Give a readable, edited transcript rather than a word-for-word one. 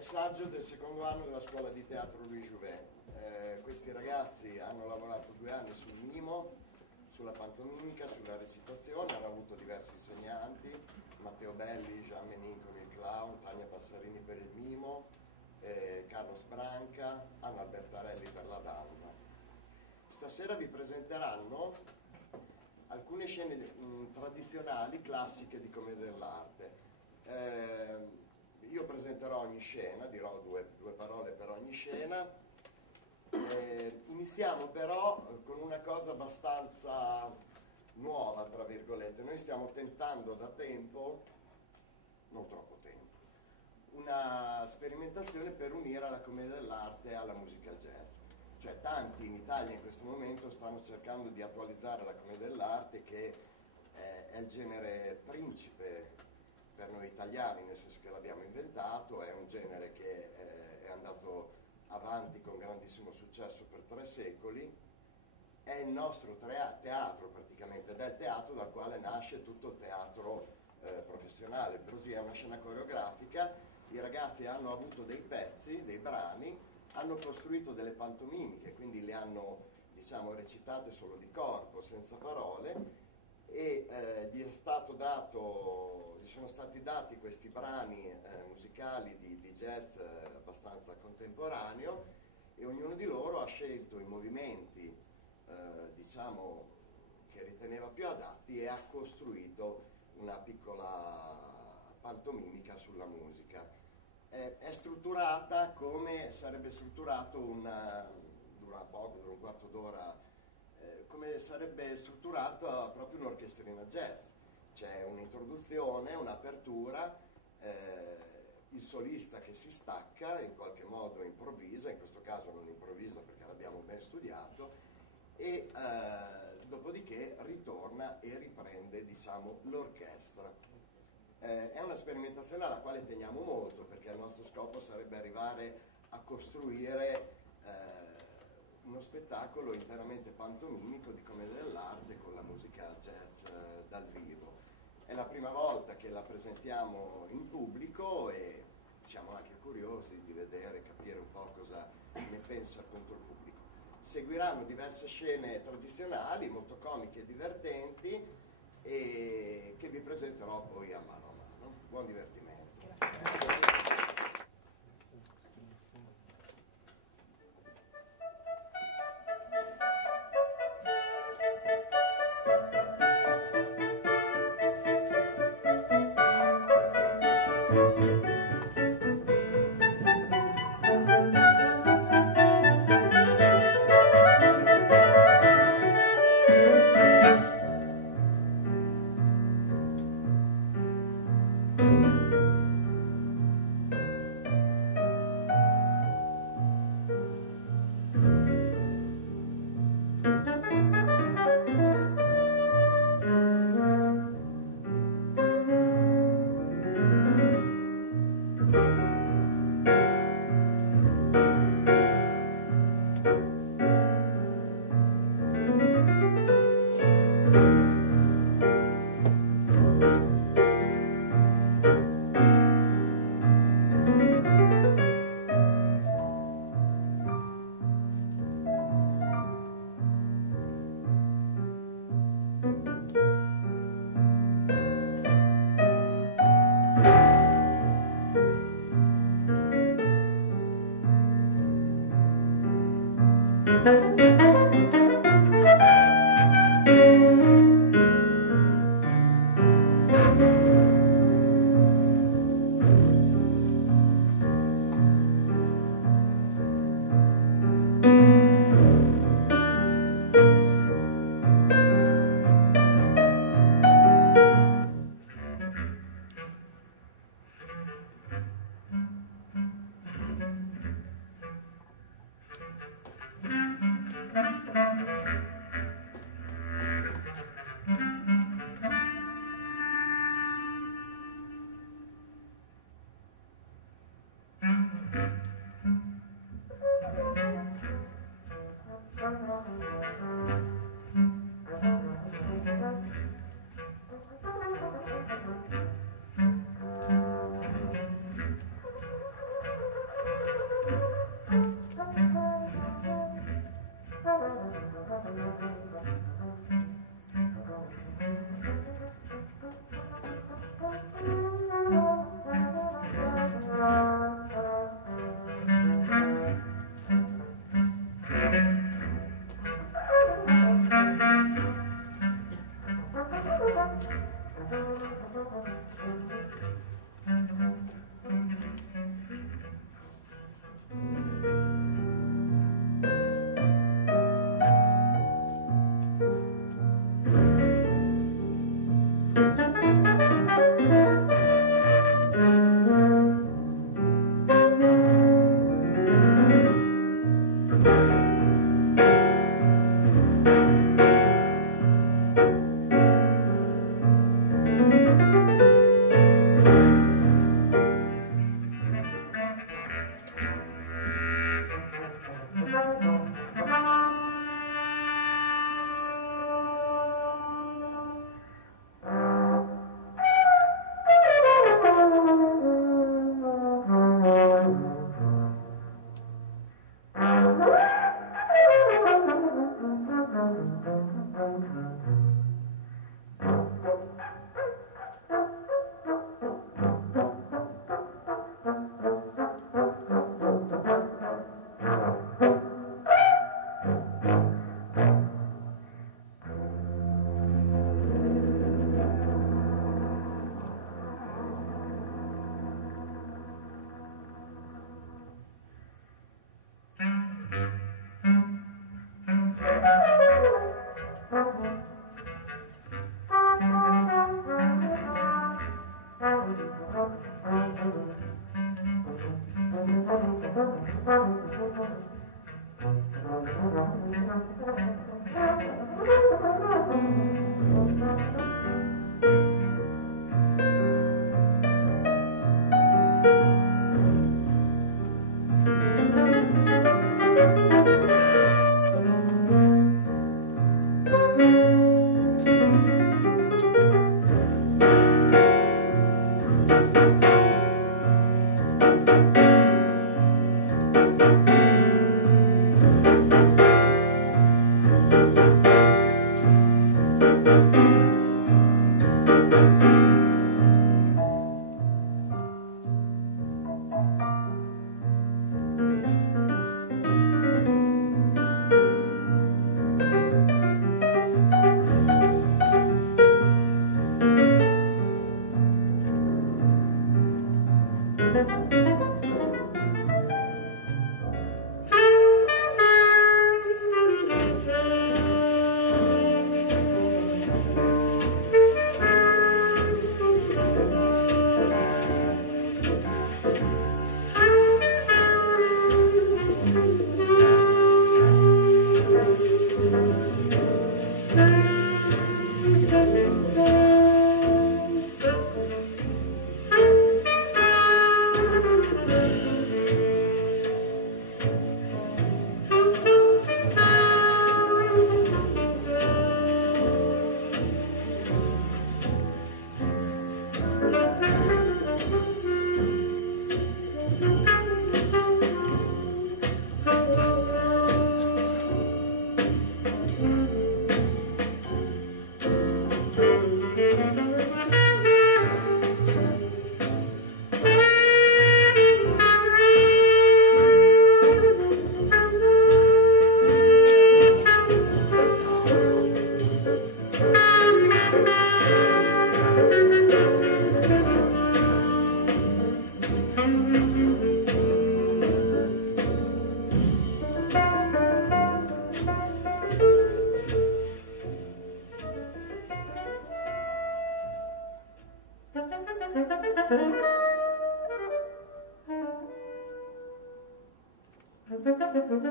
Saggio del secondo anno della scuola di teatro Louis Jouvet. Questi ragazzi hanno lavorato 2 anni sul mimo, sulla pantomimica, sulla recitazione, hanno avuto diversi insegnanti, Matteo Belli, Jean Menin con il clown, Tania Passarini per il mimo, Carlos Branca, Anna Albertarelli per la danza. Stasera vi presenteranno alcune scene tradizionali, classiche di commedia dell'arte. Io presenterò ogni scena, dirò due parole per ogni scena. Iniziamo però con una cosa abbastanza nuova, tra virgolette. Noi stiamo tentando da tempo, non troppo tempo, una sperimentazione per unire la commedia dell'arte alla musica jazz. Cioè tanti in Italia in questo momento stanno cercando di attualizzare la commedia dell'arte, che è il genere principe per noi italiani, nel senso che l'abbiamo inventato, è un genere che è andato avanti con grandissimo successo per 3 secoli, è il nostro teatro praticamente, ed è il teatro dal quale nasce tutto il teatro professionale, per così è una scena coreografica, i ragazzi hanno avuto dei pezzi, dei brani, hanno costruito delle pantomimiche, quindi le hanno, diciamo, recitate solo di corpo, senza parole, e gli sono stati dati questi brani musicali di jazz abbastanza contemporaneo, e ognuno di loro ha scelto i movimenti diciamo che riteneva più adatti e ha costruito una piccola pantomimica sulla musica. È strutturata come sarebbe strutturato dura un quarto d'ora, come sarebbe strutturata proprio un'orchestrina jazz. C'è un'introduzione, un'apertura, il solista che si stacca, in qualche modo improvvisa, in questo caso non improvvisa perché l'abbiamo ben studiato, e dopodiché ritorna e riprende, diciamo, l'orchestra. È una sperimentazione alla quale teniamo molto, perché il nostro scopo sarebbe arrivare a costruire uno spettacolo interamente pantomimico di commedia dell'arte con la musica jazz dal vivo. È la prima volta che la presentiamo in pubblico e siamo anche curiosi di vedere, capire un po' cosa ne pensa appunto il pubblico. Seguiranno diverse scene tradizionali, molto comiche e divertenti, e che vi presenterò poi a mano a mano. Buon divertimento. Grazie. Thank